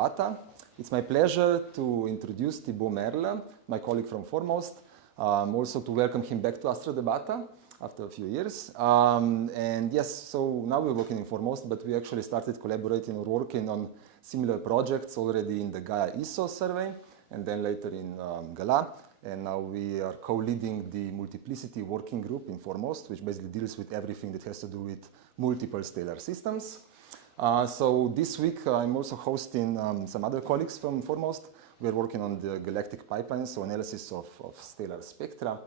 ASTRODEBATA. It's my pleasure to introduce Thibault Merle, my colleague from Foremost, also to welcome him back to ASTRODEBATA after a few years. And yes, so now we're working in Foremost, but we actually started collaborating or working on similar projects already in the Gaia ISO survey, and then later in Gala. And now we are co-leading the Multiplicity working group in Foremost, which basically deals with everything that has to do with multiple stellar systems. So this week I'm also hosting some other colleagues from Foremost. We're working on the galactic pipeline, so analysis of stellar spectra.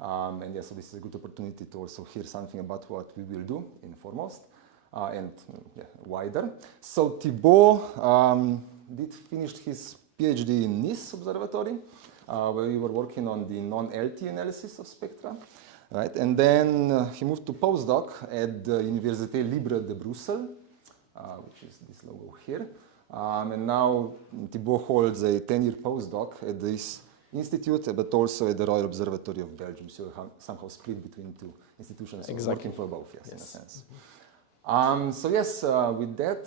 And yeah, so this is a good opportunity to also hear something about what we will do in Foremost and wider. So Thibault did finish his PhD in Nice Observatory, where we were working on the non-LT analysis of spectra. Right? And then he moved to postdoc at the Université Libre de Bruxelles, which is this logo here. And now Thibault holds a 10-year postdoc at this institute, but also at the Royal Observatory of Belgium. So somehow split between two institutions, working for both, yes, in a sense. So yes, with that,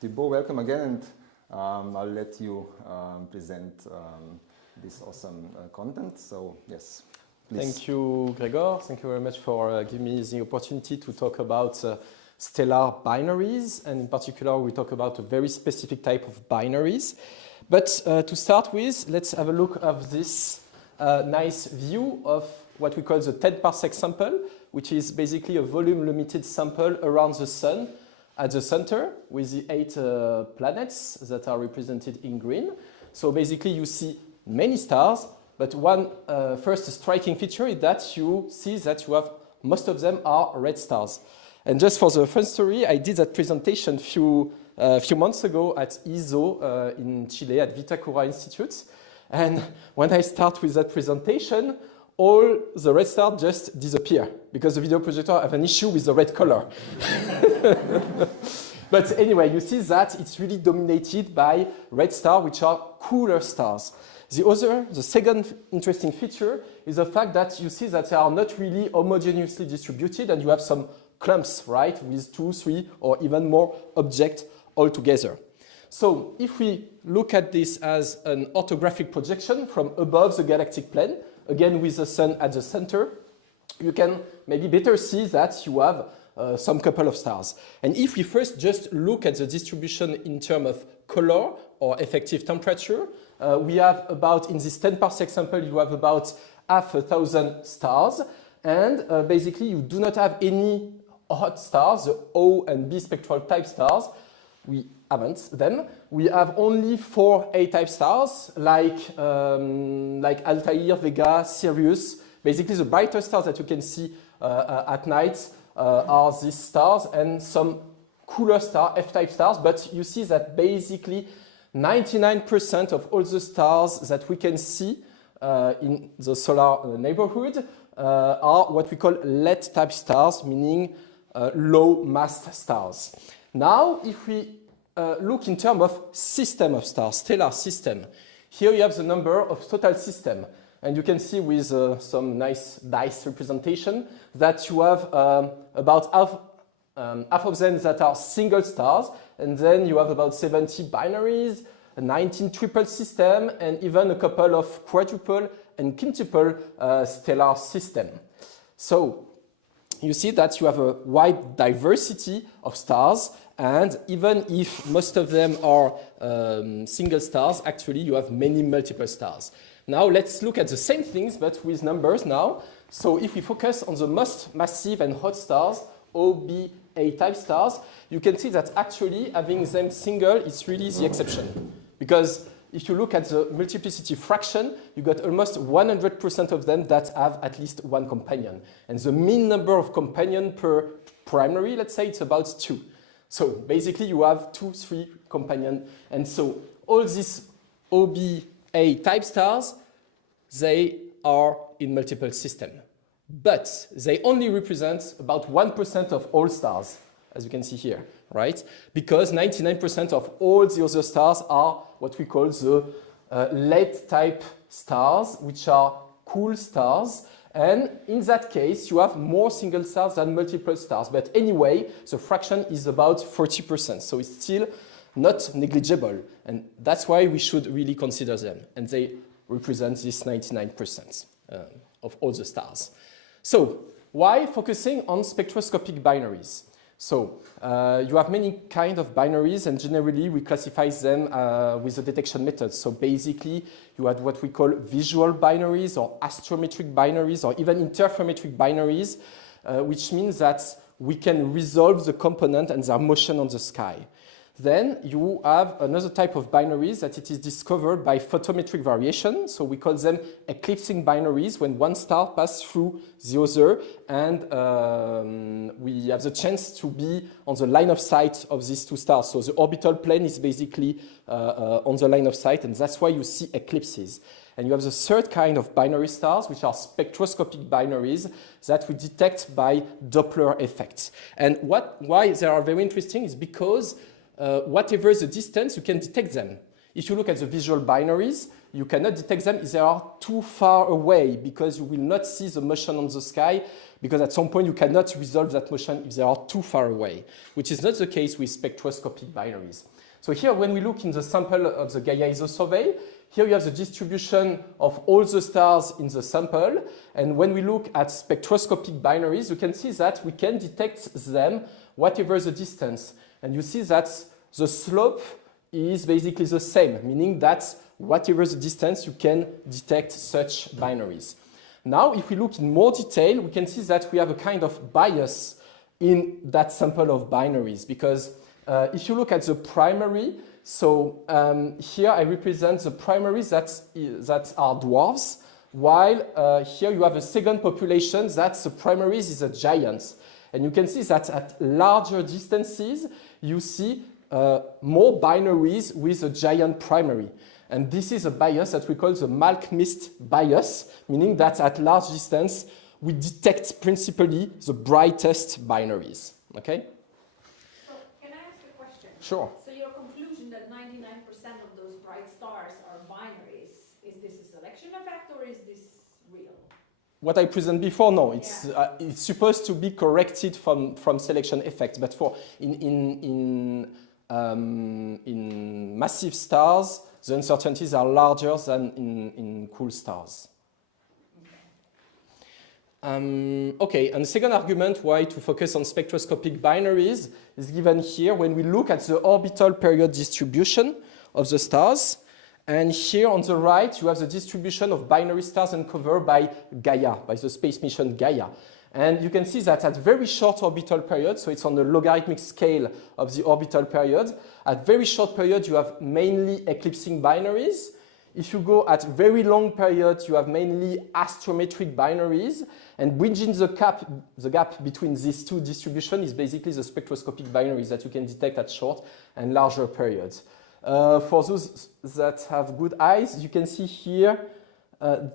Thibault, welcome again, and I'll let you present this awesome content. So yes, please. Thank you, Gregor. Thank you very much for giving me the opportunity to talk about stellar binaries, and in particular we talk about a very specific type of binaries. But to start with, let's have a look at this nice view of what we call the 10 parsec sample, which is basically a volume-limited sample around the Sun at the center with the 8 planets that are represented in green. So basically you see many stars, but one first striking feature is that you see that you have most of them are red stars. And just for the fun story, I did that presentation a few months ago at ESO in Chile at Vitacura Institute. And when I start with that presentation, all the red stars just disappear because the video projector have an issue with the red color. But anyway, you see that it's really dominated by red stars, which are cooler stars. The second interesting feature is the fact that you see that they are not really homogeneously distributed, and you have some clumps, right, with 2, 3, or even more objects all together. So if we look at this as an orthographic projection from above the galactic plane, again with the Sun at the center, you can maybe better see that you have some couple of stars. And if we first just look at the distribution in terms of color or effective temperature, we have about, in this 10 parsec sample, you have about 1,000 stars. And basically, you do not have any hot stars, the O and B spectral type stars. We haven't them. We have only 4 A-type stars, like Altair, Vega, Sirius. Basically, the brighter stars that you can see at night are these stars, and some cooler star, F-type stars. But you see that basically 99% of all the stars that we can see in the solar neighborhood are what we call lead-type stars, meaning low-mass stars. Now, if we look in terms of system of stars, stellar system, here you have the number of total system. And you can see with some nice dice representation that you have about half of them that are single stars, and then you have about 70 binaries, 19 triple system, and even a couple of quadruple and quintuple stellar system. So you see that you have a wide diversity of stars, and even if most of them are single stars, actually you have many multiple stars. Now let's look at the same things but with numbers now. So if we focus on the most massive and hot stars, O, B, A-type stars, you can see that actually having them single is really the exception. Because if you look at the multiplicity fraction, you got almost 100% of them that have at least one companion. And the mean number of companion per primary, let's say, it's about 2. So basically you have 2, 3 companion. And so all these OBA type stars, they are in multiple system. But they only represent about 1% of all stars, as you can see here, right? Because 99% of all the other stars are what we call the lead type stars, which are cool stars. And in that case, you have more single stars than multiple stars. But anyway, the fraction is about 40%. So it's still not negligible. And that's why we should really consider them. And they represent this 99% of all the stars. So why focusing on spectroscopic binaries? So you have many kinds of binaries, and generally we classify them with the detection method. So basically you have what we call visual binaries or astrometric binaries or even interferometric binaries, which means that we can resolve the component and their motion on the sky. Then you have another type of binaries that it is discovered by photometric variation. So we call them eclipsing binaries when one star passes through the other, and we have the chance to be on the line of sight of these two stars. So the orbital plane is basically on the line of sight, and that's why you see eclipses. And you have the third kind of binary stars, which are spectroscopic binaries that we detect by Doppler effects. And why they are very interesting is because whatever the distance, you can detect them. If you look at the visual binaries, you cannot detect them if they are too far away, because you will not see the motion on the sky, because at some point you cannot resolve that motion if they are too far away, which is not the case with spectroscopic binaries. So here, when we look in the sample of the Gaia ISO survey, here you have the distribution of all the stars in the sample. And when we look at spectroscopic binaries, you can see that we can detect them whatever the distance. And you see that the slope is basically the same, meaning that whatever the distance, you can detect such binaries. Now, if we look in more detail, we can see that we have a kind of bias in that sample of binaries, because if you look at the primary, so here I represent the primaries that are dwarfs, while here you have a second population that the primaries is a giant. And you can see that at larger distances, you see more binaries with a giant primary. And this is a bias that we call the Malmquist bias, meaning that at large distance, we detect principally the brightest binaries. Okay? So can I ask a question? Sure. So your conclusion that 99% of those bright stars are binaries, is this a selection effect or is this real? What I presented before, no, it's supposed to be corrected from selection effects, but for in massive stars, the uncertainties are larger than in cool stars. Okay, and the second argument why to focus on spectroscopic binaries is given here when we look at the orbital period distribution of the stars. And here on the right, you have the distribution of binary stars uncovered by Gaia, by the space mission Gaia. And you can see that at very short orbital periods, so it's on the logarithmic scale of the orbital period, at very short period, you have mainly eclipsing binaries. If you go at very long periods, you have mainly astrometric binaries. And bridging the gap between these two distributions is basically the spectroscopic binaries that you can detect at short and larger periods. For those that have good eyes, you can see here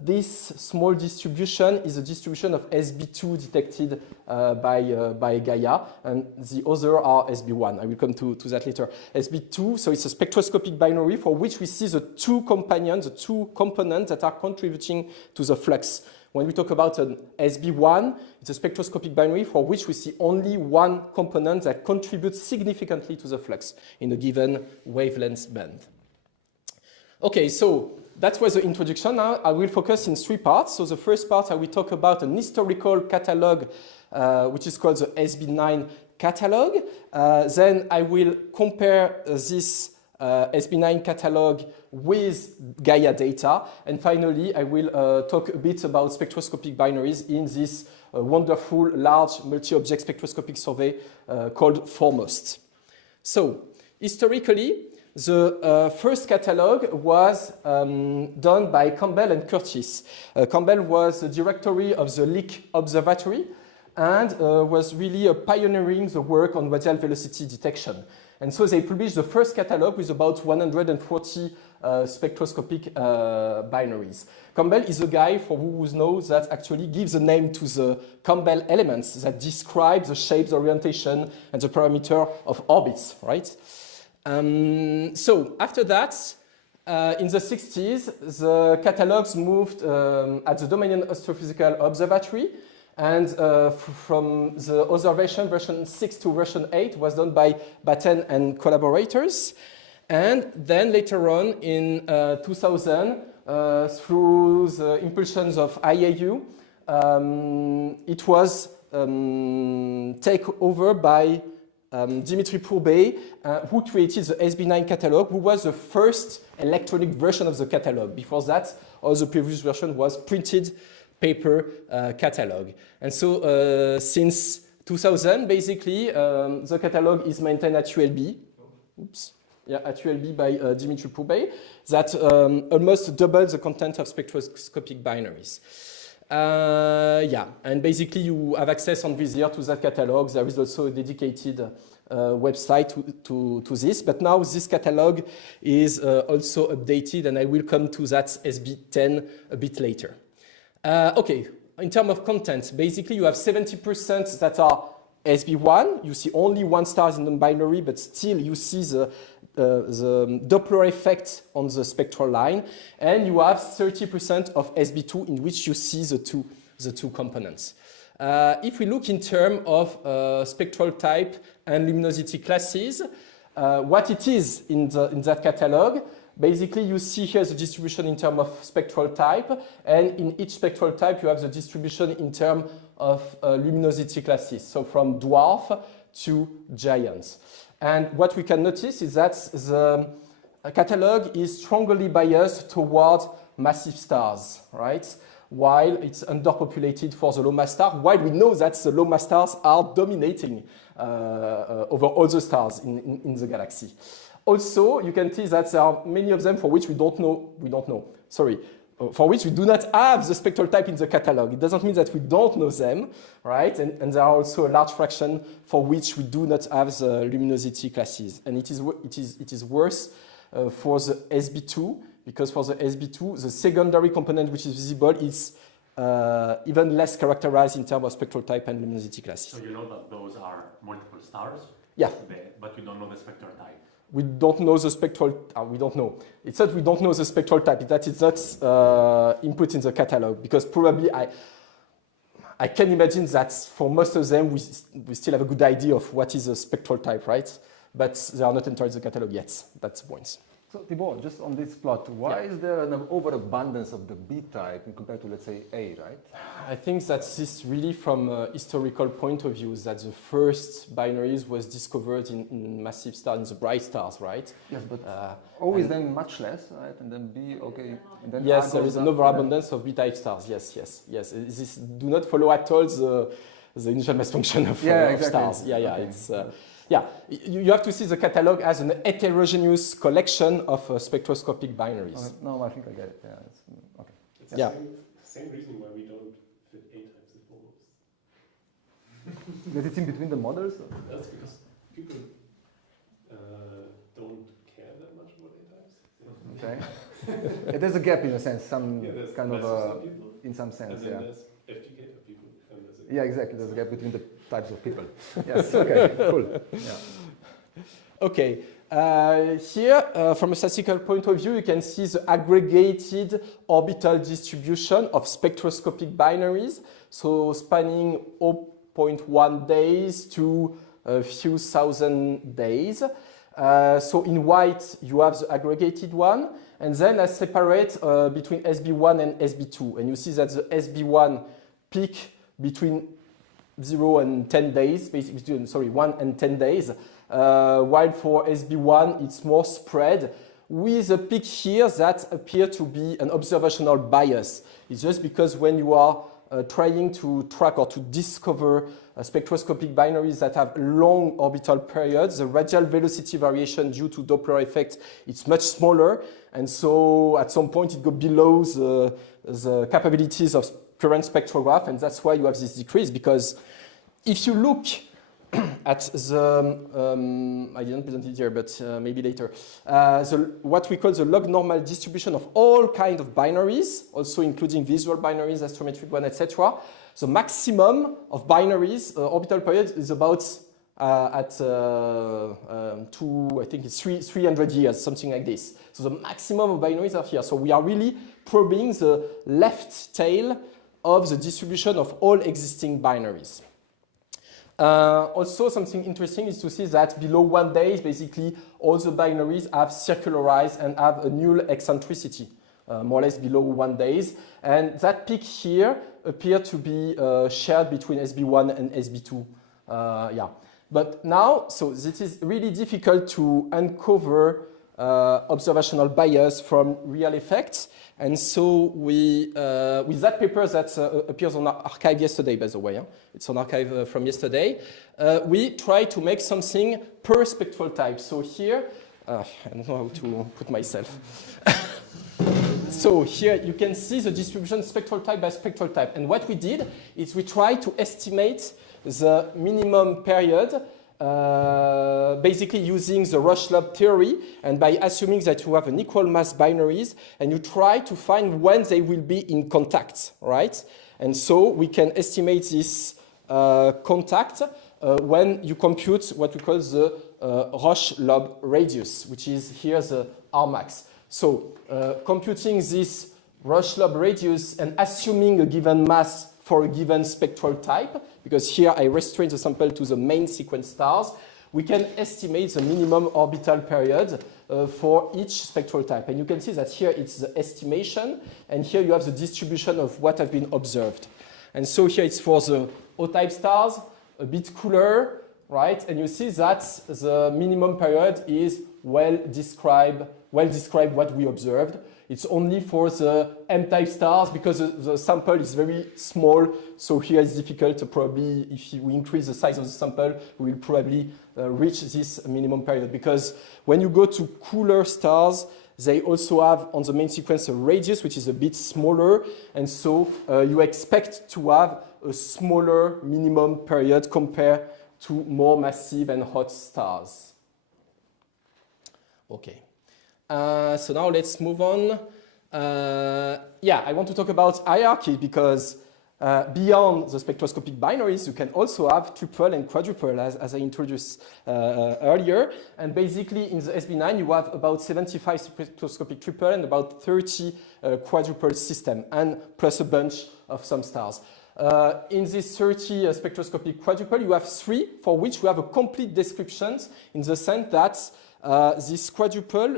this small distribution is a distribution of SB2 detected by Gaia, and the other are SB1. I will come to that later. SB2, so it's a spectroscopic binary for which we see the two companions, the two components that are contributing to the flux. When we talk about an SB1, it's a spectroscopic binary for which we see only one component that contributes significantly to the flux in a given wavelength band. Okay, so that was the introduction. Now I will focus in three parts. So the first part, I will talk about an historical catalog, which is called the SB9 catalog. Then I will compare this SB9 catalog with Gaia data. And finally, I will talk a bit about spectroscopic binaries in this wonderful large multi-object spectroscopic survey called FORMOST. So historically, the first catalog was done by Campbell and Curtis. Campbell was the director of the Lick Observatory and was really pioneering the work on radial velocity detection. And so they published the first catalog with about 140 spectroscopic binaries. Campbell is a guy for who knows that actually gives a name to the Campbell elements that describe the shapes, orientation, and the parameter of orbits, right? So after that, in the 60s, the catalogs moved at the Dominion Astrophysical Observatory, And from the other version 6 to version 8 was done by Batten and collaborators. And then later on in 2000, through the impulsions of IAU, it was taken over by Dimitri Pourbet, who created the SB9 catalog, who was the first electronic version of the catalog. Before that, all the previous version was printed paper catalog. And so since 2000, basically, the catalog is maintained at ULB. Oops. Yeah, at ULB by Dimitri Pourbet, that almost doubles the content of spectroscopic binaries. Yeah, and basically you have access on Vizier to that catalog. There is also a dedicated website to this, but now this catalog is also updated, and I will come to that SB10 a bit later. Okay, in terms of content, basically you have 70% that are SB1. You see only one star in the binary, but still you see the Doppler effect on the spectral line, and you have 30% of SB2 in which you see the two components. If we look in terms of spectral type and luminosity classes, what it is in that catalog, basically you see here the distribution in terms of spectral type, and in each spectral type you have the distribution in terms of luminosity classes, so from dwarf to giants. And what we can notice is that the catalog is strongly biased toward massive stars, right? While it's underpopulated for the low mass stars, while we know that the low mass stars are dominating over all the stars in the galaxy. Also, you can see that there are many of them for which we don't know, for which we do not have the spectral type in the catalog. It doesn't mean that we don't know them, right? And there are also a large fraction for which we do not have the luminosity classes. And it is worse for the SB2, because for the SB2, the secondary component which is visible is even less characterized in terms of spectral type and luminosity classes. So you know that those are multiple stars? Yeah. But you don't know the spectral type? We don't know the spectral, we don't know. It's not we don't know the spectral type, that it's not input in the catalog, because probably I can imagine that for most of them, we still have a good idea of what is the spectral type, right? But they are not entered the catalog yet. That's the point. So Thibault, just on this plot, why is there an overabundance of the B type compared to, let's say, A, right? I think that this really from a historical point of view, that the first binaries was discovered in massive stars, in the bright stars, right? Yes, but O is then much less, right? And then B, okay. And then yes, there is an overabundance of B-type stars, yes. This do not follow at all the initial mass function of, of stars. Yeah, okay. It's... yeah, you have to see the catalog as an heterogeneous collection of spectroscopic binaries. Okay. No, I think I get it. Yeah, it's, okay. It's the same reason why we don't fit A types in photos. That it's in between the models? Or? That's because people don't care that much about A types. Okay. There's a gap in a sense, some kind of in some sense. And then there's FTK people. And there's a exactly. There's a gap between the types of people. Yes. Okay. Cool. Yeah. Okay. Here, from a statistical point of view, you can see the aggregated orbital distribution of spectroscopic binaries, so spanning 0.1 days to a few thousand days. So in white, you have the aggregated one, and then I separate between SB1 and SB2. And you see that the SB1 peak between 0 and 10 days, basically, sorry, 1 and 10 days, while for SB1 it's more spread, with a peak here that appear to be an observational bias. It's just because when you are trying to track or to discover spectroscopic binaries that have long orbital periods, the radial velocity variation due to Doppler effect, it's much smaller, and so at some point it goes below the capabilities of current spectrograph, and that's why you have this decrease, because if you look at the, I didn't present it here, but maybe later, what we call the log normal distribution of all kinds of binaries, also including visual binaries, astrometric one, etc. The maximum of binaries, orbital period, is about I think it's 300 years, something like this. So the maximum of binaries are here. So we are really probing the left tail of the distribution of all existing binaries. Also, something interesting is to see that below 1 day, basically all the binaries have circularized and have a null eccentricity, more or less below 1 day. And that peak here appears to be shared between SB1 and SB2. Yeah. But now, so this is really difficult to uncover observational bias from real effects. And so we, with that paper that appears on our archive yesterday, by the way, it's on archive from yesterday, we try to make something per spectral type. So here, I don't know how to put myself. So here you can see the distribution spectral type by spectral type. And what we did is we tried to estimate the minimum period basically using the Rush-Lob theory and by assuming that you have an equal mass binaries and you try to find when they will be in contact, right? And so we can estimate this contact when you compute what we call the Rush-Lob radius, which is here the Rmax. So computing this Rush-Lob radius and assuming a given mass for a given spectral type, because here I restrain the sample to the main sequence stars, we can estimate the minimum orbital period for each spectral type. And you can see that here it's the estimation, and here you have the distribution of what have been observed. And so here it's for the O-type stars, a bit cooler, right? And you see that the minimum period is well described what we observed. It's only for the M-type stars because the sample is very small. So here it's difficult to probably, if we increase the size of the sample, we will probably reach this minimum period. Because when you go to cooler stars, they also have on the main sequence a radius, which is a bit smaller. And so you expect to have a smaller minimum period compared to more massive and hot stars. Okay. So now let's move on. Yeah, I want to talk about hierarchy because beyond the spectroscopic binaries, you can also have triple and quadruple, as I introduced earlier. And basically, in the SB9, you have about 75 spectroscopic triple and about 30 quadruple system, and plus a bunch of some stars. In this 30 spectroscopic quadruple, you have 3 for which we have a complete description in the sense that this quadruple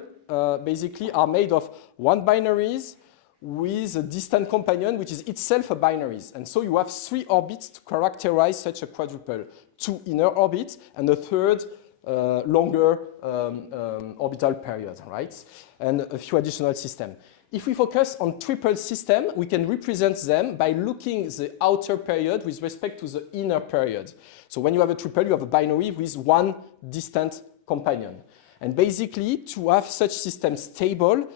basically are made of 1 binaries with a distant companion, which is itself a binaries. And so you have 3 orbits to characterize such a quadruple. 2 inner orbits and a third longer orbital period, right? And a few additional systems. If we focus on triple system, we can represent them by looking the outer period with respect to the inner period. So when you have a triple, you have a binary with 1 distant companion. And basically, to have such system stable,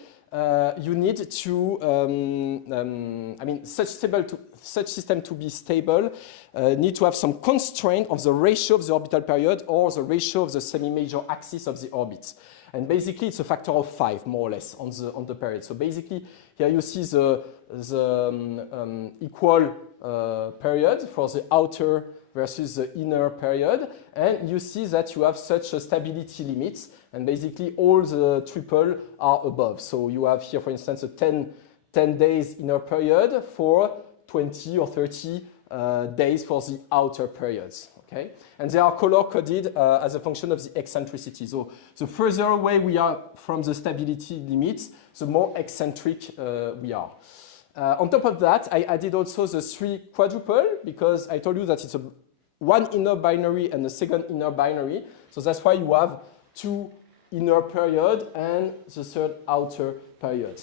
you need to, such system to be stable, need to have some constraint of the ratio of the orbital period or the ratio of the semi-major axis of the orbit. And basically, it's a factor of 5, more or less, on the period. So basically, here you see the equal period for the outer versus the inner period. And you see that you have such a stability limits. And basically, all the triple are above. So you have here, for instance, a 10 days inner period for 20 or 30 days for the outer periods. Okay? And they are color-coded as a function of the eccentricity. So the further away we are from the stability limits, the more eccentric we are. On top of that, I added also the 3 quadruple because I told you that it's a 1 inner binary and a second inner binary. So that's why you have 2 inner period and the third outer period.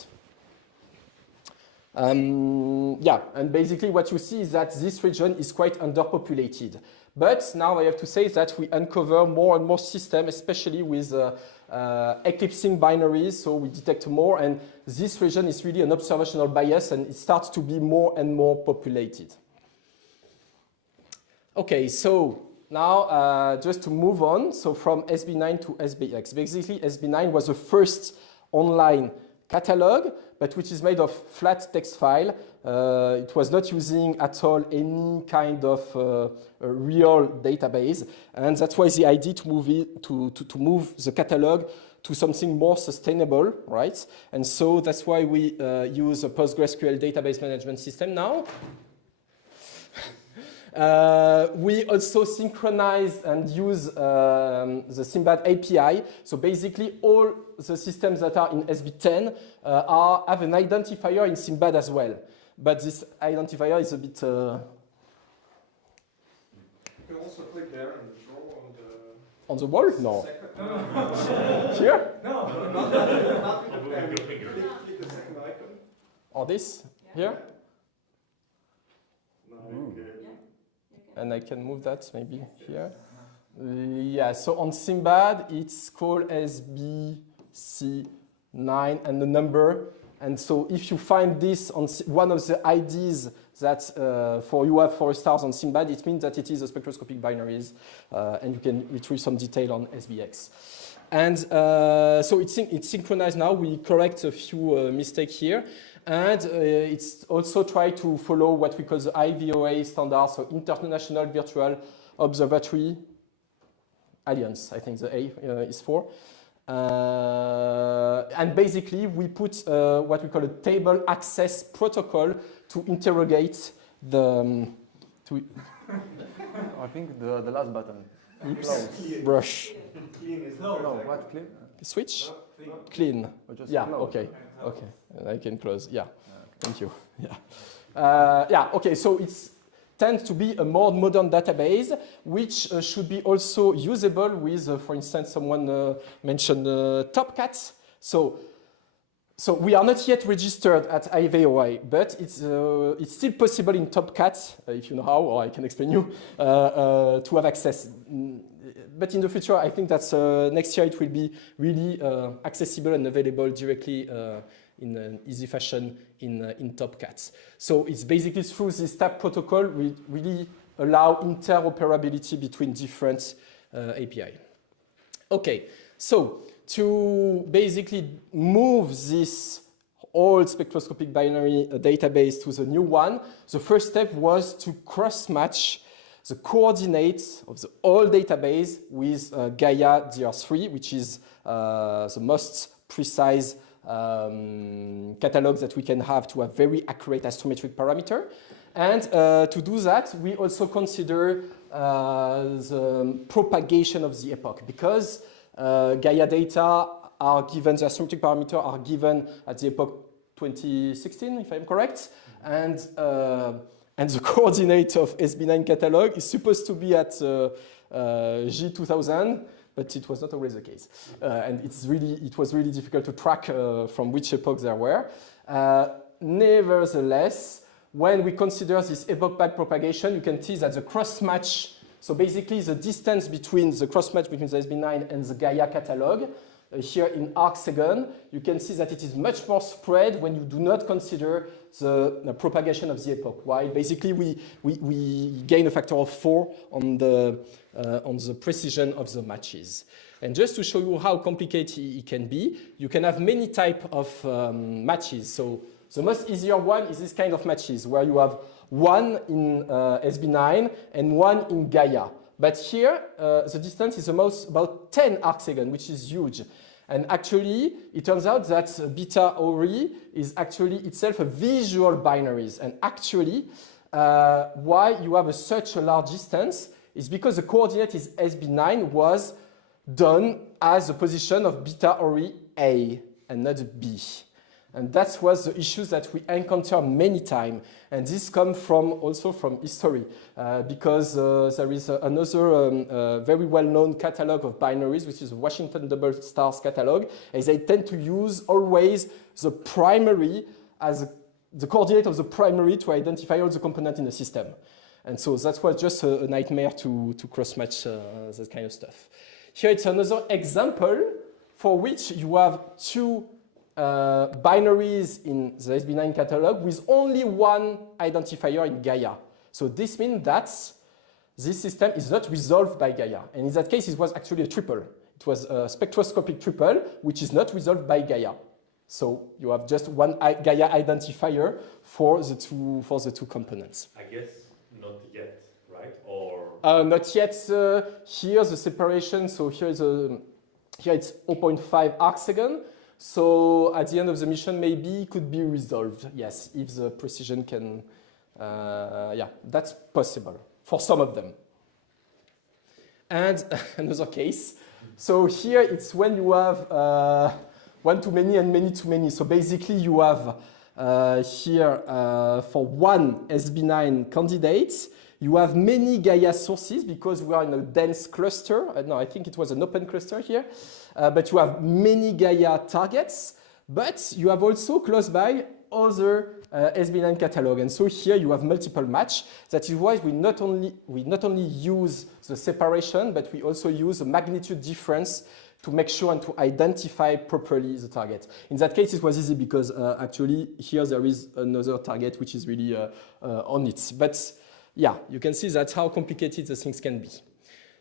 Yeah, and basically what you see is that this region is quite underpopulated. But now I have to say that we uncover more and more systems, especially with eclipsing binaries, so we detect more, and this region is really an observational bias, and it starts to be more and more populated. Okay, so now just to move on, so from SB9 to SBX. Basically, SB9 was the first online catalog, but which is made of flat text file. It was not using at all any kind of real database, and that's why the idea to move the catalog to something more sustainable, right? And so that's why we use a PostgreSQL database management system now. We also synchronize and use the SIMBAD API. So basically, all the systems that are in SB10 have an identifier in SIMBAD as well. But this identifier is a bit... You can also click there and draw on the wall? No. second. Here? No, not with the pen. Click the second icon. Or this? Yeah. Here? No, you can. And I can move that maybe here. Yeah, so on SIMBAD, it's called SB9 and the number. And so if you find this on one of the IDs that for you have for stars on SIMBAD, it means that it is a spectroscopic binaries, and you can retrieve some detail on SBX. And so it's synchronized now. We correct a few mistakes here. And it's also try to follow what we call the IVOA standard, so International Virtual Observatory Alliance, I think the A is for. And basically, we put what we call a table access protocol to interrogate the... I think the last button. Oops. Brush. Clean is No, what clean? Switch? no, Clean. Or just Yeah, close? okay. Okay, and I can close. Yeah, thank you. Yeah. Yeah, okay, so it's tends to be a more modern database, which should be also usable with, for instance, someone mentioned Topcat. So we are not yet registered at IVOI, but it's still possible in Topcat, if you know how, or I can explain you, to have access. But in the future, I think that next year it will be really accessible and available directly in an easy fashion in Topcat. So it's basically through this TAP protocol we really allow interoperability between different API. Okay, so to basically move this old spectroscopic binary database to the new one, the first step was to cross-match the coordinates of the old database with Gaia DR3, which is the most precise catalogue that we can have to have very accurate astrometric parameter. And to do that, we also consider the propagation of the epoch, because Gaia data are given, the astrometric parameter are given at the epoch 2016, if I'm correct, and the coordinate of SB9 Catalogue is supposed to be at G2000, but it was not always the case. And it was really difficult to track from which epoch there were. Nevertheless, when we consider this epoch path propagation, you can see that the cross-match, so basically the distance between the cross-match between the SB9 and the Gaia Catalogue, here in arc-second, you can see that it is much more spread when you do not consider the propagation of the epoch. Why? Basically, we gain a factor of 4 on the precision of the matches. And just to show you how complicated it can be, you can have many types of matches. So the most easier one is this kind of matches, where you have one in SB9 and one in Gaia. But here, the distance is about 10 arc-second, which is huge. And actually, it turns out that beta Ori is actually itself a visual binaries. And actually, why you have such a large distance is because the coordinate is SB9 was done as a position of beta Ori A and not B. And that was the issues that we encounter many times. And this comes also from history, because there is another very well-known catalog of binaries, which is Washington Double Stars catalog, and they tend to use always the primary as the coordinate of the primary to identify all the components in the system. And so that was just a nightmare to cross-match that kind of stuff. Here it's another example for which you have two binaries in the SB9 catalog with only one identifier in Gaia. So this means that this system is not resolved by Gaia. And in that case, it was actually a triple. It was a spectroscopic triple, which is not resolved by Gaia. So you have just one Gaia identifier for the two components. I guess not yet, right? Or not yet. Here the separation. So here it's 0.5 arc-second. So at the end of the mission, maybe it could be resolved. Yes, if the precision can. Yeah, that's possible. for some of them. And another case. So here it's when you have one too many and many too many. So basically you have here for one SB9 candidate, you have many Gaia sources because we are in a dense cluster. No, I think it was an open cluster here. But you have many Gaia targets, but you have also close by other SB9 catalog. And so here you have multiple match. That is why we not only use the separation, but we also use a magnitude difference to make sure and to identify properly the target. In that case, it was easy because actually here there is another target which is really on it. But yeah, you can see that's how complicated the things can be.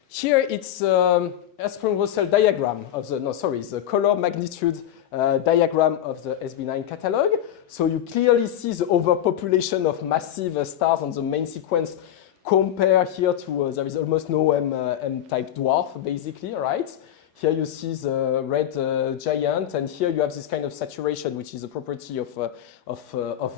Here it's Russell diagram of the color magnitude diagram of the SB9 catalog. So you clearly see the overpopulation of massive stars on the main sequence compared here to, there is almost no M-type dwarf, basically, right? Here you see the red giant, and here you have this kind of saturation, which is a property of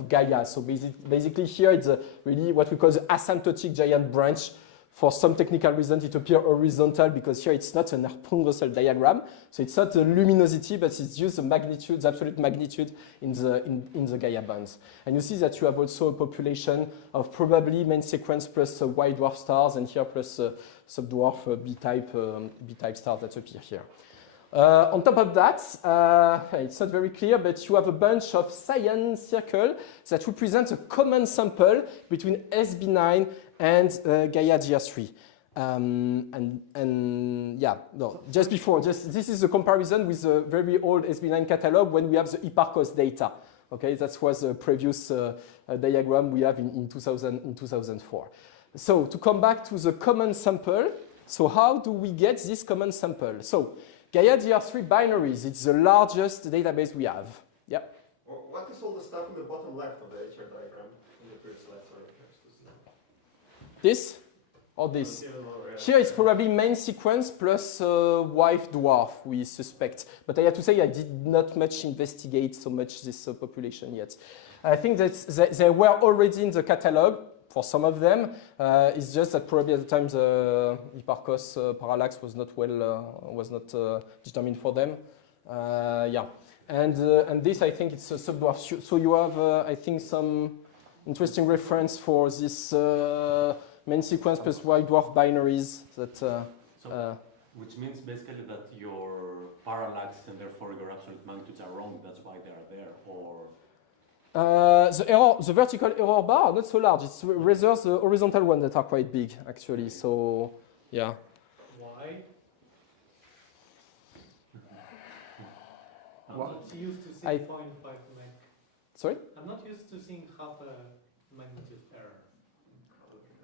Gaia. So basically here it's really what we call the asymptotic giant branch. For some technical reason, it appears horizontal because here it's not an Russell diagram. So it's not the luminosity, but it's just the magnitude, the absolute magnitude in the Gaia bands. And you see that you have also a population of probably main sequence plus white dwarf stars, and here plus subdwarf B-type stars that appear here. On top of that, it's not very clear, but you have a bunch of cyan circles that represent a common sample between SB9 and Gaia DR3. This is a comparison with the very old SB9 catalog when we have the Hipparcos data. Okay, that was a previous diagram we have in 2004. So to come back to the common sample, so how do we get this common sample? So Gaia DR3 binaries, it's the largest database we have. Yep. Well, what is all the stuff in the bottom left of the HR diagram? In the previous slide, sorry. This or this? Here it's probably main sequence plus white dwarf, we suspect. But I have to say I did not much investigate so much this population yet. I think that they were already in the catalog for some of them. It's just that probably at the time the Hipparcos parallax was not determined for them. And this I think it's a subdwarf. So you have I think some interesting reference for this main sequence plus white dwarf binaries that. Which means basically that your parallax and therefore your absolute magnitudes are wrong. That's why they are there, or. The vertical error bar are not so large. It's rather the horizontal ones that are quite big, actually. So, yeah. Why? I'm What? not used to seeing 0.5 mag. Sorry? I'm not used to seeing half a magnitude error.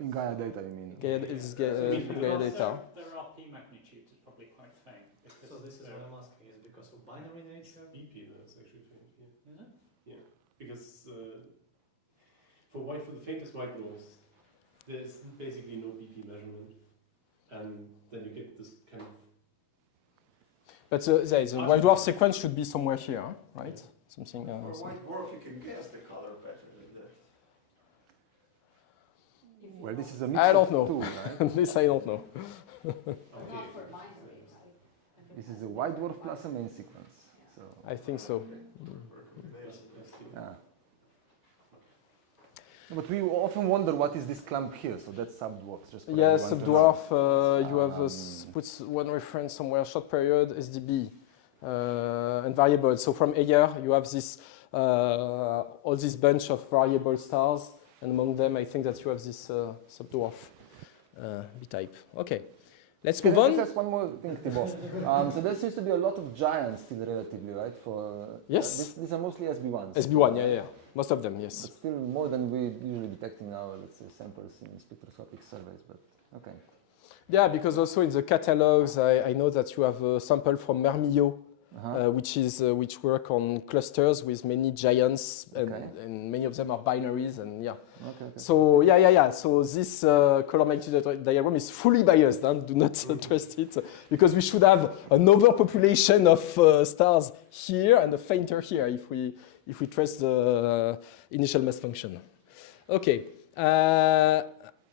In Gaia data, you mean? Gaia data. There are P magnitudes, it's probably quite faint. So this is what I'm asking, is it because of binary nature? BP, that's actually faint. Yeah. Is it? Yeah. Because for the faintest white dwarfs, there's basically no BP measurement, and then you get this kind of. But the white dwarf sequence should be somewhere here, right? Something. For white dwarf, you can guess the color better than that. Well, this is a mix I don't of know. two, right? This I don't know. Not for binaries. I think This is a white dwarf plus a main sequence. So, I think so. yeah. But we often wonder what is this clump here. So that's subdwarf. Just for Yeah, everyone to know. subdwarf. You have puts one reference somewhere. Short period SDB and variable. So from here you have this all this bunch of variable stars, and among them I think that you have this subdwarf B-type. Okay, let's move on. Just one more thing, Thibault. So there seems to be a lot of giants still relatively, right? For Yes. These are mostly SB1s. SB1, yeah. Most of them, yes. But still more than we usually detect in our, let's say, samples in spectroscopic surveys. But okay. Yeah, because also in the catalogs, I know that you have a sample from Mermillo, which work on clusters with many giants, and many of them are binaries, and yeah. Okay. So So this color magnitude diagram is fully biased. Do not trust it, because we should have an overpopulation of stars here and a fainter here if we trust the initial mass function. Okay.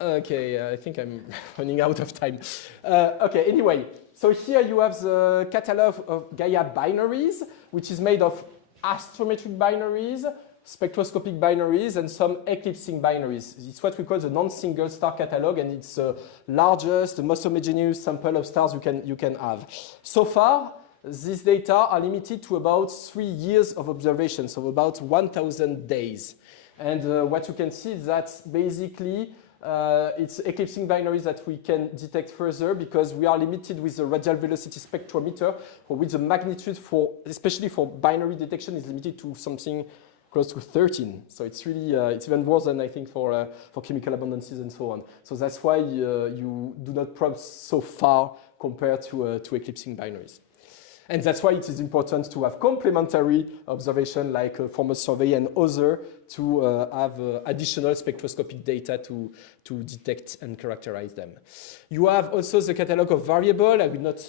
Okay, I think I'm running out of time. Okay, anyway, so here you have the catalog of Gaia binaries, which is made of astrometric binaries, spectroscopic binaries, and some eclipsing binaries. It's what we call the non-single star catalog, and it's the largest, the most homogeneous sample of stars you can have. So far, these data are limited to about 3 years of observation, so about 1,000 days. And what you can see is that basically it's eclipsing binaries that we can detect further because we are limited with the radial velocity spectrometer, for which the magnitude especially for binary detection, is limited to something close to 13. So it's really, it's even worse than I think for chemical abundances and so on. So that's why you do not probe so far compared to eclipsing binaries. And that's why it is important to have complementary observation like Foremost survey and other to have additional spectroscopic data to detect and characterize them. You have also the catalog of variable. I will not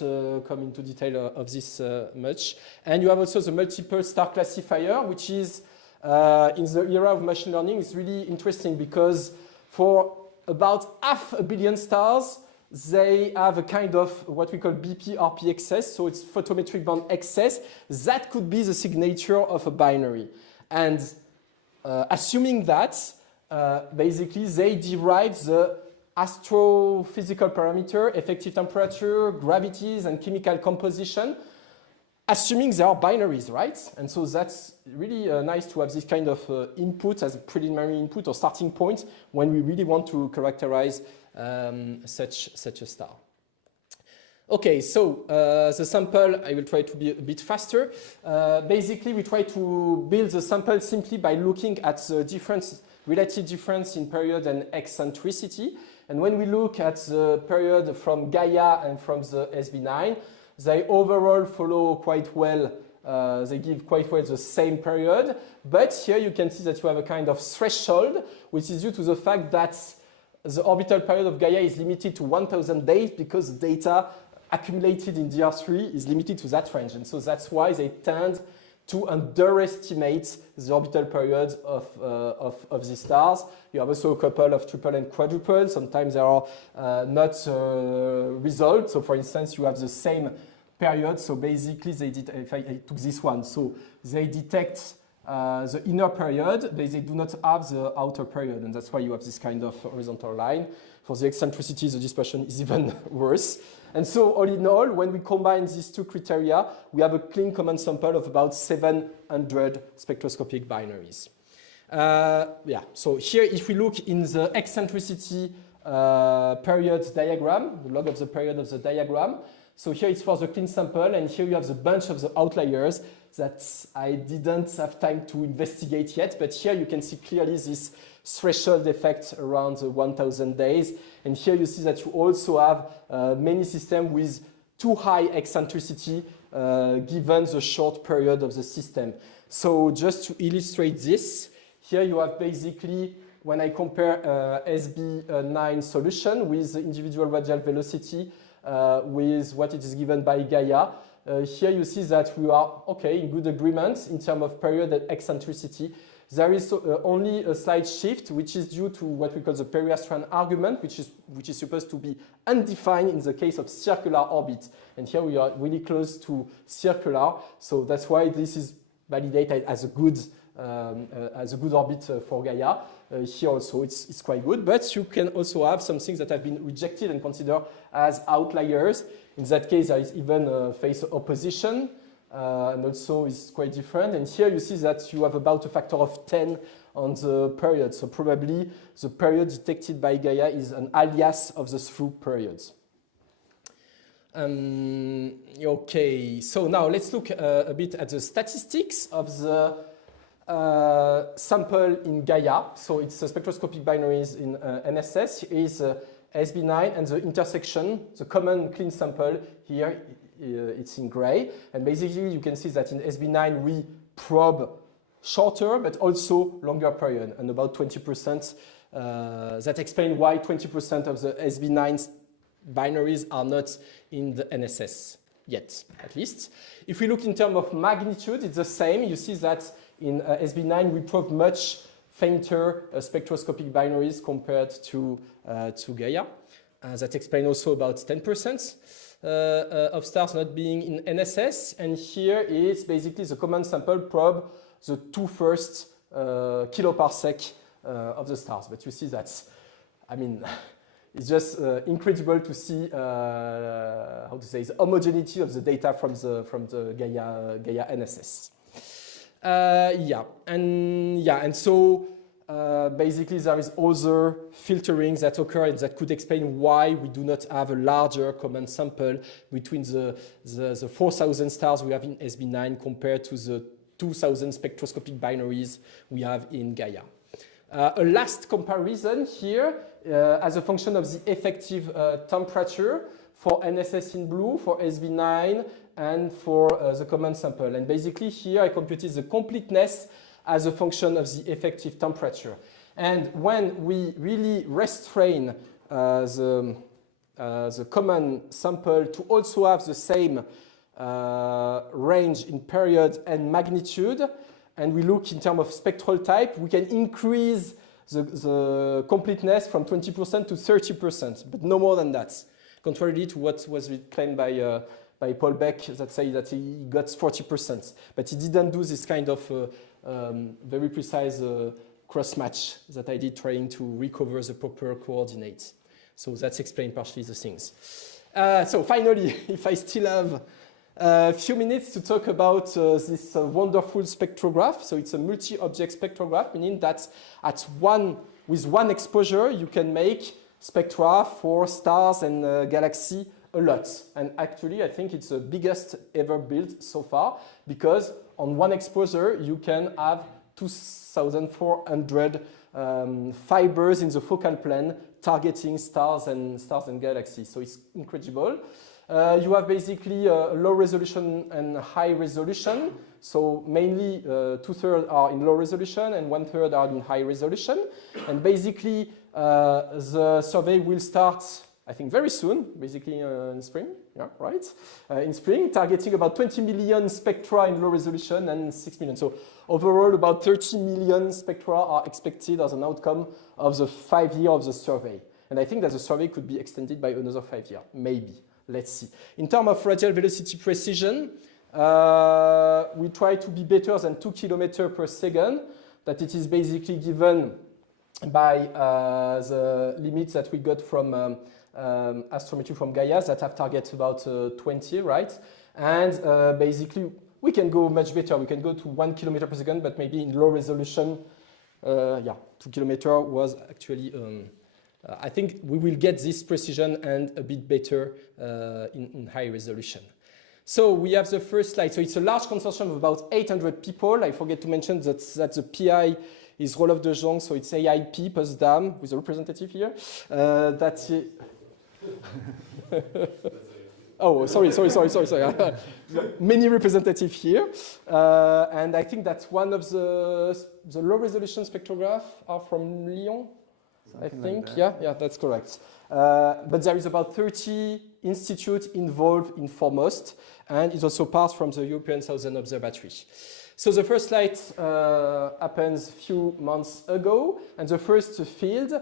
come into detail of this much. And you have also the multiple star classifier, which is in the era of machine learning is really interesting because for about 500 million stars, they have a kind of what we call BP-RP excess, so it's photometric band excess. That could be the signature of a binary. And assuming that, basically they derive the astrophysical parameter, effective temperature, gravities, and chemical composition, assuming they are binaries, right? And so that's really nice to have this kind of input as a preliminary input or starting point when we really want to characterize such a star. Okay, so the sample, I will try to be a bit faster. Basically, we try to build the sample simply by looking at the difference, relative difference in period and eccentricity. And when we look at the period from Gaia and from the SB9, they overall follow quite well, they give quite well the same period. But here you can see that you have a kind of threshold, which is due to the fact that the orbital period of Gaia is limited to 1,000 days because the data accumulated in DR3 is limited to that range. And so that's why they tend to underestimate the orbital period of these stars. You have also a couple of triple and quadruple. Sometimes they are not resolved. So for instance, you have the same period. So basically, if I took this one, so they detect the inner period, but they do not have the outer period, and that's why you have this kind of horizontal line. For the eccentricity, the dispersion is even worse. And so all in all, when we combine these two criteria, we have a clean common sample of about 700 spectroscopic binaries. Yeah, so here if we look in the eccentricity period diagram, the log of the period of the diagram, so here it's for the clean sample, and here you have the bunch of the outliers that I didn't have time to investigate yet, but here you can see clearly this threshold effect around the 1,000 days. And here you see that you also have many systems with too high eccentricity given the short period of the system. So just to illustrate this, here you have basically, when I compare SB9 solution with the individual radial velocity with what it is given by Gaia, here you see that we are okay in good agreement in terms of period and eccentricity. There is only a slight shift, which is due to what we call the periastron argument, which is supposed to be undefined in the case of circular orbit. And here we are really close to circular, so that's why this is validated as a good orbit for Gaia. Here also it's quite good, but you can also have some things that have been rejected and considered as outliers. In that case, there is even a phase opposition, and also it's quite different. And here you see that you have about a factor of 10 on the period. So probably the period detected by Gaia is an alias of the through periods. Okay, so now let's look a bit at the statistics of the sample in Gaia. So it's spectroscopic binaries in NSS. Here is SB9 and the intersection, the common clean sample here, it's in gray. And basically you can see that in SB9 we probe shorter but also longer period, and about 20%. That explains why 20% of the SB9 binaries are not in the NSS yet, at least. If we look in terms of magnitude, it's the same. You see that in SB9 we probe much fainter spectroscopic binaries compared to Gaia. That explains also about 10% of stars not being in NSS. And here is basically the common sample probe the two first kiloparsec of the stars. But you see that's, I mean, it's just incredible to see how to say the homogeneity of the data from the Gaia NSS. And so basically there is other filtering that occur and that could explain why we do not have a larger common sample between the 4,000 stars we have in SB9 compared to the 2,000 spectroscopic binaries we have in Gaia. A last comparison here as a function of the effective temperature for NSS in blue, for SB9, and for the common sample. And basically here I computed the completeness as a function of the effective temperature. And when we really restrain the common sample to also have the same range in period and magnitude, and we look in terms of spectral type, we can increase the completeness from 20% to 30%, but no more than that, contrary to what was claimed by Paul Beck that say that he got 40%. But he didn't do this kind of very precise cross-match that I did trying to recover the proper coordinates. So that's explained partially the things. So finally, if I still have a few minutes to talk about this wonderful spectrograph. So it's a multi-object spectrograph, meaning that with one exposure, you can make spectra for stars and galaxy a lot. And actually, I think it's the biggest ever built so far, because on one exposure, you can have 2,400 fibers in the focal plane targeting stars and galaxies. So it's incredible. You have basically low resolution and high resolution. So mainly 2/3 are in low resolution and 1/3 are in high resolution. And basically the survey will start, I think, very soon, basically in spring, yeah, right? In spring, targeting about 20 million spectra in low resolution and 6 million. So overall, about 30 million spectra are expected as an outcome of the 5 years of the survey. And I think that the survey could be extended by another 5 years, maybe. Let's see. In terms of radial velocity precision, we try to be better than 2 kilometers per second. That it is basically given by the limits that we got from astrometry from Gaia that have targets about 20, right? And basically, we can go much better. We can go to 1 kilometer per second, but maybe in low resolution, 2 kilometers was actually. I think we will get this precision and a bit better in high resolution. So we have the first slide. So it's a large consortium of about 800 people. I forget to mention that the PI is Rolf de Jong, so it's AIP Potsdam with a representative here. Oh, sorry. Many representatives here. And I think that's one of the low resolution spectrographs are from Lyon. I think, yeah, that's correct. But there is about 30 institutes involved in Foremost, and it also passed from the European Southern Observatory. So the first slide happens a few months ago, and the first field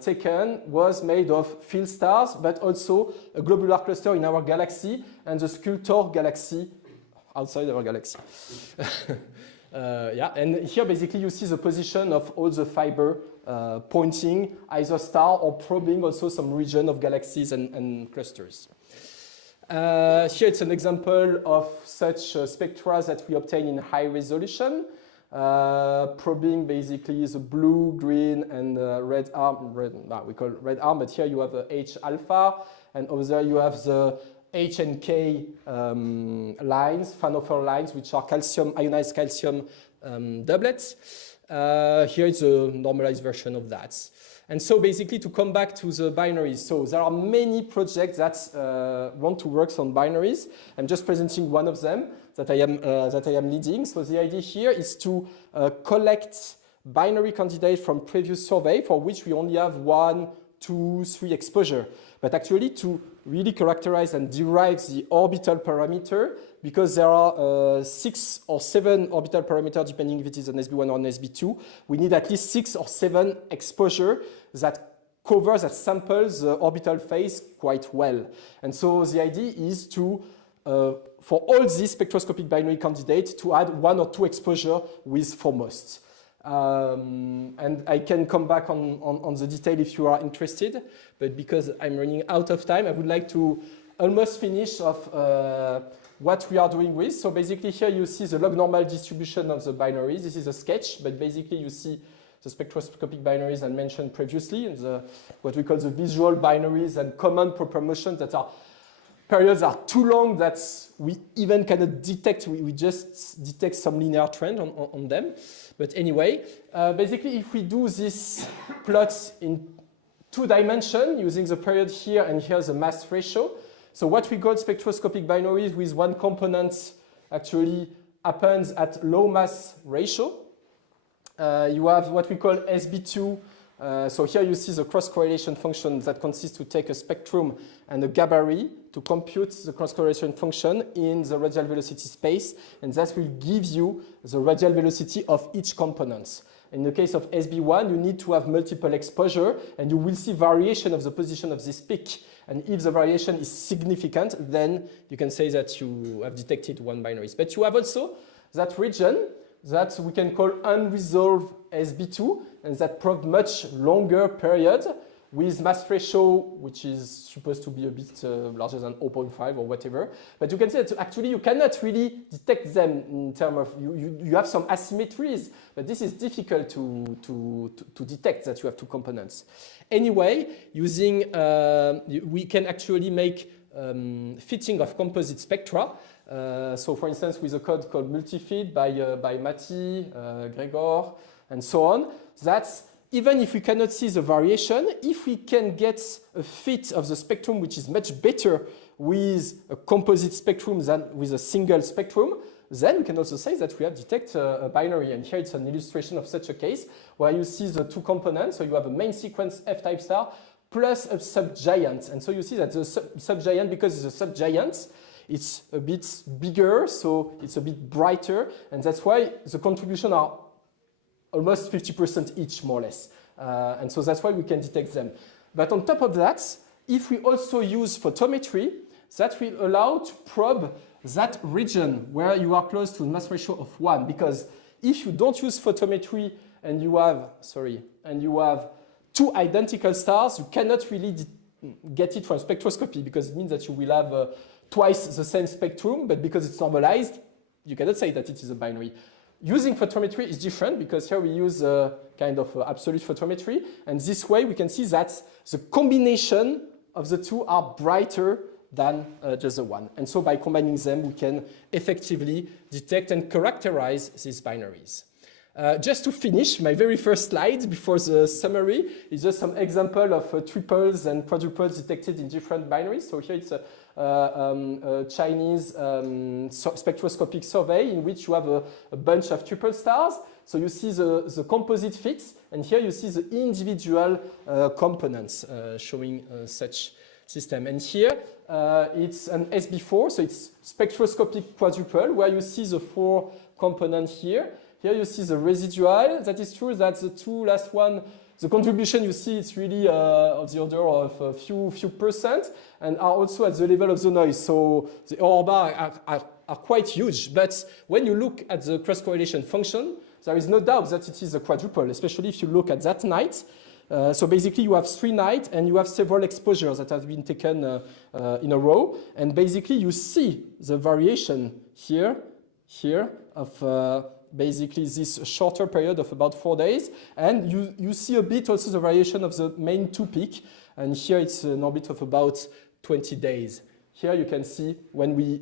taken was made of field stars, but also a globular cluster in our galaxy and the Sculptor galaxy outside our galaxy. And here basically you see the position of all the fiber pointing either star or probing also some region of galaxies and clusters. Here it's an example of such spectra that we obtain in high resolution, probing basically the blue, green, and red arm. We call it red arm, but here you have the H alpha, and over there you have the H and K lines, Fraunhofer lines, which are ionized calcium doublets. Here is a normalized version of that. And so basically to come back to the binaries, so there are many projects that want to work on binaries. I'm just presenting one of them that I am leading. So the idea here is to collect binary candidates from previous survey for which we only have 1, 2, 3 exposure. But actually to really characterize and derive the orbital parameter, because there are 6 or 7 orbital parameters depending if it is an SB1 or an SB2, we need at least 6 or 7 exposure that covers, that samples the orbital phase quite well. And so the idea is to, for all these spectroscopic binary candidates, to add 1 or 2 exposure with foremost. And I can come back on the detail if you are interested, but because I'm running out of time, I would like to almost finish off what we are doing with. So basically here you see the log normal distribution of the binaries. This is a sketch, but basically you see the spectroscopic binaries I mentioned previously, and what we call the visual binaries and common proper motions that are periods are too long that we even cannot detect. We just detect some linear trend on them. But anyway, basically if we do this plot in 2 dimensions using the period here and here the mass ratio, so what we got spectroscopic binaries with 1 component actually happens at low mass ratio. You have what we call SB2. So here you see the cross-correlation function that consists to take a spectrum and a gabarit to compute the cross-correlation function in the radial velocity space, and that will give you the radial velocity of each component. In the case of SB1, you need to have multiple exposure, and you will see variation of the position of this peak. And if the variation is significant, then you can say that you have detected 1 binaries. But you have also that region that we can call unresolved SB2, and that probe much longer period with mass ratio, which is supposed to be a bit larger than 0.5 or whatever. But you can see that actually you cannot really detect them in terms of, you have some asymmetries, but this is difficult to detect that you have 2 components. Anyway, using, we can actually make fitting of composite spectra. So for instance, with a code called multifit by Matti, Gregor, and so on, that's even if we cannot see the variation, if we can get a fit of the spectrum which is much better with a composite spectrum than with a single spectrum, then we can also say that we have detected a binary. And here it's an illustration of such a case where you see the 2 components. So you have a main sequence F-type star plus a subgiant. And so you see that the subgiant, because it's a subgiant, it's a bit bigger, so it's a bit brighter, and that's why the contributions are almost 50% each, more or less. And so that's why we can detect them. But on top of that, if we also use photometry, that will allow to probe that region where you are close to a mass ratio of 1. Because if you don't use photometry and you have, and you have 2 identical stars, you cannot really get it from spectroscopy, because it means that you will have twice the same spectrum, but because it's normalized, you cannot say that it is a binary. Using photometry is different, because here we use a kind of absolute photometry, and this way we can see that the combination of the 2 are brighter than just the 1. And so by combining them, we can effectively detect and characterize these binaries. Just to finish, my very first slide before the summary is just some example of triples and quadruples detected in different binaries. So here it's a Chinese spectroscopic survey in which you have a bunch of triple stars. So you see the composite fits, and here you see the individual components showing such system. And here it's an SB4, so it's spectroscopic quadruple, where you see the 4 components here. Here you see the residual. That is true that the 2 last one, the contribution you see it's really of the order of a few percent, and are also at the level of the noise. So the error bar are quite huge. But when you look at the cross-correlation function, there is no doubt that it is a quadruple, especially if you look at that night. So basically you have 3 nights and you have several exposures that have been taken in a row. And basically you see the variation here of basically this shorter period of about 4 days. And you see a bit also the variation of the main 2 peak. And here it's an orbit of about 20 days. Here you can see when we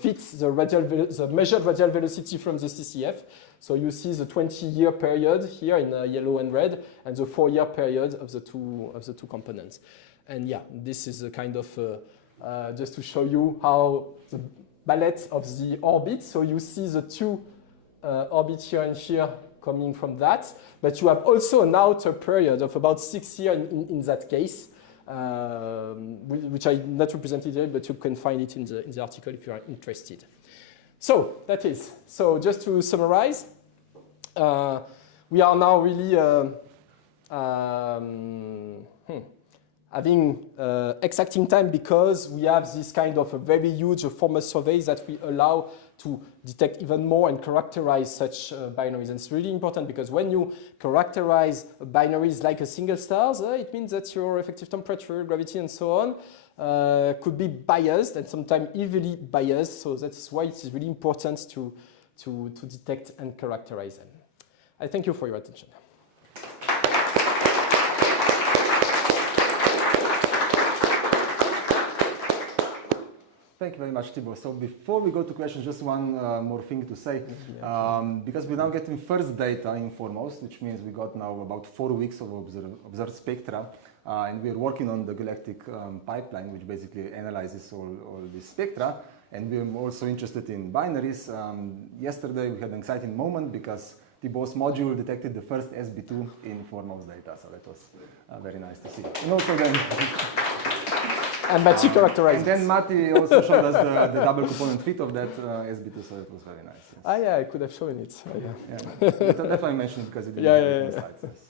fit the measured radial velocity from the CCF. So you see the 20-year period here in yellow and red, and the 4-year period of the two components. And yeah, this is a kind of just to show you how the ballet of the orbit. So you see the 2 orbits here and here coming from that. But you have also an outer period of about 6 years in that case, which I not represented here, but you can find it in the article if you are interested. So that is. So just to summarize, we are now really having exacting time because we have this kind of a very huge formal surveys that we allow to detect even more and characterize such binaries. And it's really important because when you characterize binaries like a single stars, it means that your effective temperature, gravity, and so on could be biased and sometimes heavily biased. So that is why it is really important to detect and characterize them. I thank you for your attention. Thank you very much, Thibault. So before we go to questions, just one more thing to say. Because we're now getting first data in foremost, which means we got now about 4 weeks of observed spectra. And we're working on the galactic pipeline, which basically analyzes all these spectra. And we're also interested in binaries. Yesterday, we had an exciting moment because Thibault's module detected the first SB2 in foremost data. So that was very nice to see. And also then... And Matti characterized. And then Matti also showed us the double component fit of that SB2, so it was very nice. Yes. Ah, yeah, I could have shown it. That's why I mentioned it because it didn't have it in the slides. Yes.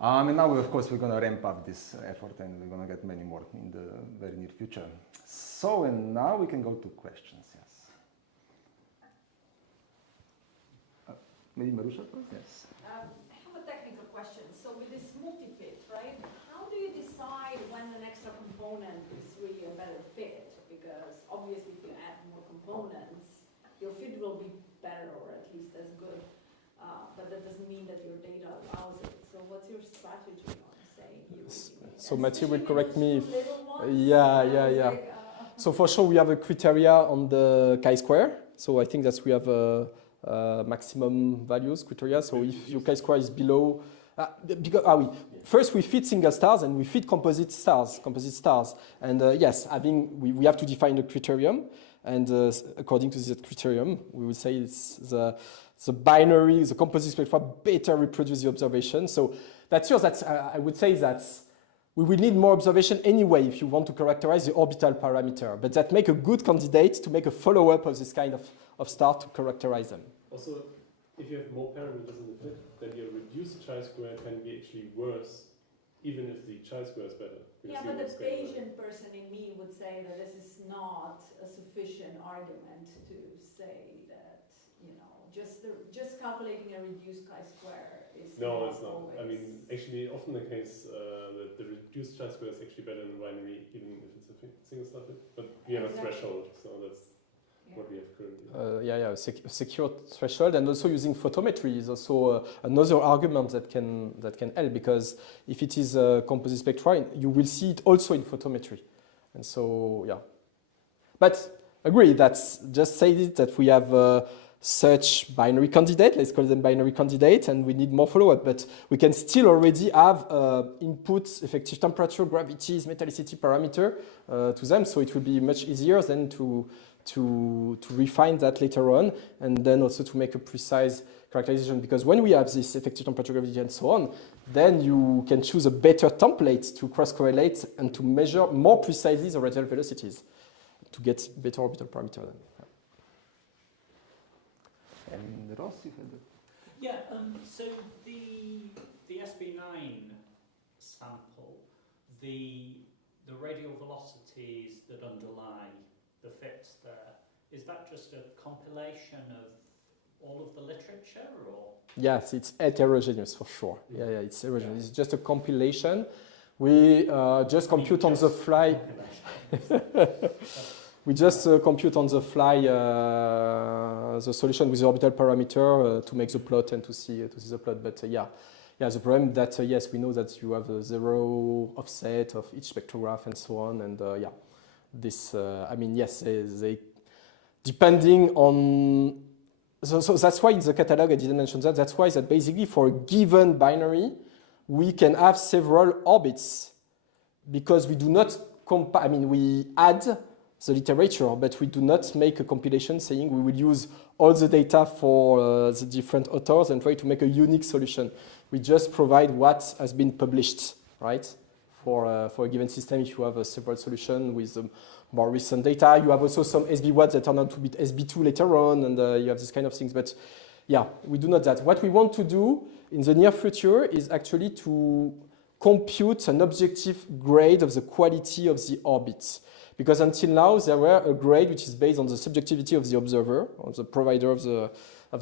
And now, of course, we're going to ramp up this effort and we're going to get many more in the very near future. So, and now we can go to questions, yes. Maybe Marusha first? Yes. I have a technical question. So with this multi-fit, right, how do you decide when an extra component is really a better fit? Because obviously if you add more components, your fit will be better or at least as good. But that doesn't mean that your data allows it. So what's your strategy on saying? So Mathieu will correct me if... Ones, Yeah. Like, so for sure we have a criteria on the chi-square. So I think that we have maximum values criteria. So if your chi-square is below... First we fit single stars and we fit composite stars. And yes, we have to define the criterion. And according to that criterion, we will say it's the binary, the composite spectra better reproduce the observation. So that's yours. I would say that we will need more observation anyway if you want to characterize the orbital parameter. But that make a good candidate to make a follow-up of this kind of star to characterize them. Also, if you have more parameters in the fit, then your reduced chi-square can be actually worse, even if the chi-square is better. yeah, but the Bayesian person in me would say that this is not a sufficient argument to say that, you know, just calculating a reduced chi-square is no, it's not. always. I mean, actually, often the case that the reduced chi-square is actually better than the binary, even if it's a single star fit. But we have a threshold, so that's what we have currently. Secure threshold, and also using photometry is also another argument that can help, because if it is a composite spectra, you will see it also in photometry, and so yeah. But agree, that's just say it that we have such binary candidate. Let's call them binary candidate, and we need more follow-up. But we can still already have inputs, effective temperature, gravities, metallicity parameter to them, so it will be much easier than to refine that later on, and then also to make a precise characterization, because when we have this effective temperature, gravity, and so on, then you can choose a better template to cross-correlate and to measure more precisely the radial velocities to get better orbital parameter. Then. And Ross, you had Yeah, so the SB9 sample, the radial velocities that underlie the fits there, is that just a compilation of all of the literature, or? Yes, it's heterogeneous for sure. Yeah, it's heterogeneous. It's just a compilation. We just compute on the fly. We just compute on the fly the solution with the orbital parameter to make the plot and to see the plot. But the problem that yes, we know that you have a zero offset of each spectrograph and so on, and this I mean, yes, they depending on. So that's why in the catalog I didn't mention that. That's why that basically for a given binary we can have several orbits, because we do not we add the literature, but we do not make a compilation saying we will use all the data for the different authors and try to make a unique solution. We just provide what has been published, right? For a given system, if you have a separate solution with more recent data, you have also some SB1 that turn out to be SB2 later on, and you have this kind of things. But yeah, we do not that. What we want to do in the near future is actually to compute an objective grade of the quality of the orbits. Because until now, there were a grade which is based on the subjectivity of the observer, or the provider of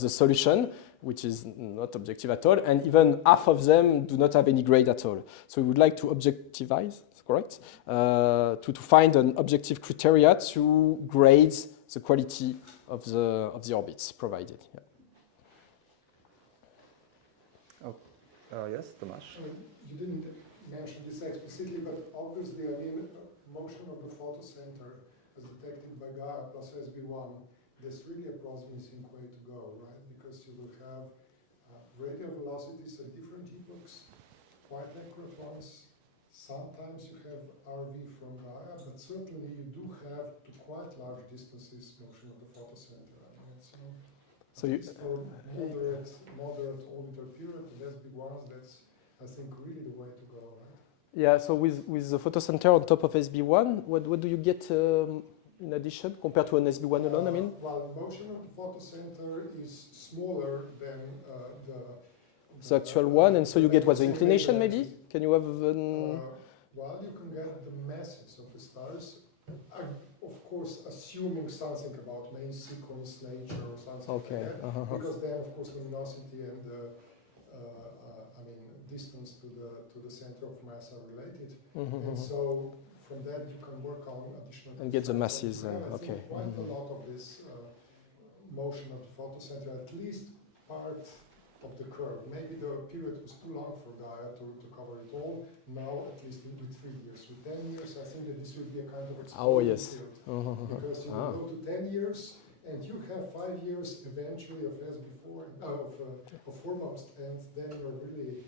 the solution, which is not objective at all, and even half of them do not have any grade at all. So we would like to objectivize, correct? To find an objective criteria to grade the quality of the orbits provided. Yeah. Yes, Tomasz? You didn't mention this explicitly, but obviously, I mean, motion of the photocenter as detected by Gaia plus SB1, there's really a promising way to go, right? Because you will have radial velocities at different epochs, quite accurate ones. Sometimes you have RV from Gaia, but certainly you do have to quite large distances motion of the photocenter. I mean, it's, you know, so you, for moderate orbital period, the SB1s, that's, I think, really the way to go, right? yeah, so with the photocenter on top of SB1, what do you get in addition compared to an SB1 alone, I mean? Well, motion of the photocenter is smaller than the actual one, and so you get what, the inclination maybe? Can you have an... well, you can get the masses of the stars. Of course, assuming something about main sequence nature or something like that, because then, of course, luminosity and I mean, distance to the center of mass are related, and so from that you can work on additional and get the masses. Okay. Quite a lot of this motion of the photocenter, at least part of the curve. Maybe the period was too long for Gaia to cover it all. Now, at least with 3 years. With 10 years, I think that this will be a kind of exploding field. Because you will go to 10 years, and you have 5 years eventually of SB4, of foremost, and then you're really...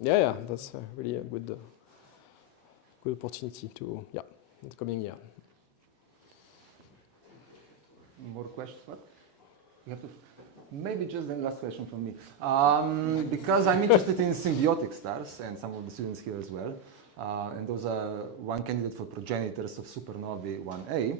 Yeah, that's really a good opportunity to, in the coming year. More questions? What? You have to... Maybe just the last question from me. Because I'm interested in symbiotic stars, and some of the students here as well. And those are one candidate for progenitors of supernovae 1A.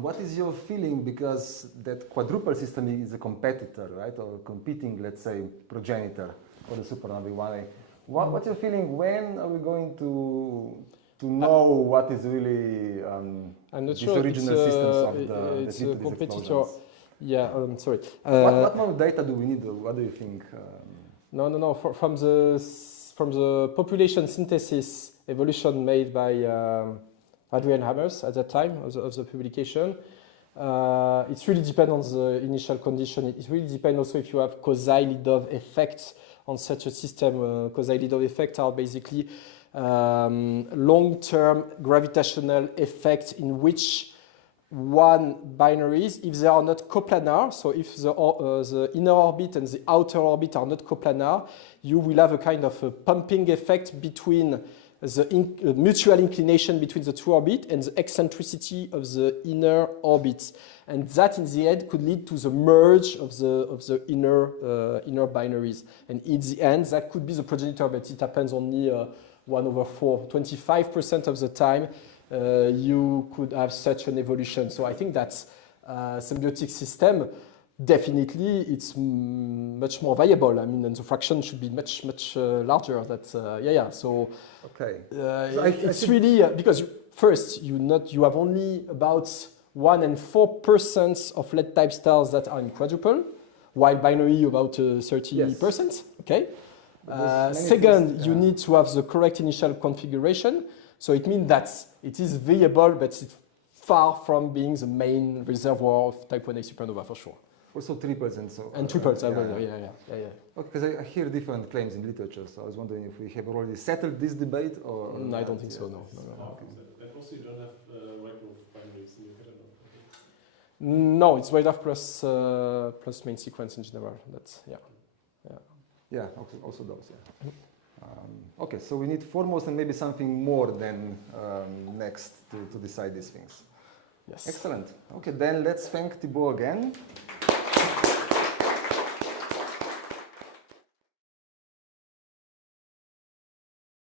What is your feeling, because that quadruple system is a competitor, right? Or competing, let's say, progenitor for the supernovae 1A. What's your feeling? When are we going to know what is really I'm not these sure original systems of the it's a competitor. Yeah, sorry. What more data do we need? What do you think? No. From the population synthesis evolution made by Adrian Hammers at that time of the publication, it really depends on the initial condition. It really depends also if you have Kozai-Lidov effects on such a system. Kozai-Lidov effects are basically long-term gravitational effects in which one binaries, if they are not coplanar, so if the inner orbit and the outer orbit are not coplanar, you will have a kind of a pumping effect between the mutual inclination between the two orbits and the eccentricity of the inner orbits. And that in the end could lead to the merge of the inner binaries. And in the end, that could be the progenitor, but it happens only 1/4, 25% of the time. You could have such an evolution. So I think that's symbiotic system. Definitely, it's much more viable. I mean, and the fraction should be much larger. That's So okay, it's really because first you have only about 1 and 4% of lead-type stars that are in quadruple, while binary about 30%. Yes. Okay. Second, you need to have the correct initial configuration. So it means that it is viable, but it's far from being the main reservoir of type 1A supernova for sure. Also triples and so. And triples, yeah. Okay, because I hear different claims in literature, so I was wondering if we have already settled this debate or. No, I don't think so. No. Okay. And also, you don't have Wyckoff binaries in your catalog. No, it's radar plus main sequence in general. That's Yeah, also those. Yeah. Okay, so we need foremost and maybe something more than next to decide these things. Yes. Excellent. Okay, then let's thank Thibault again.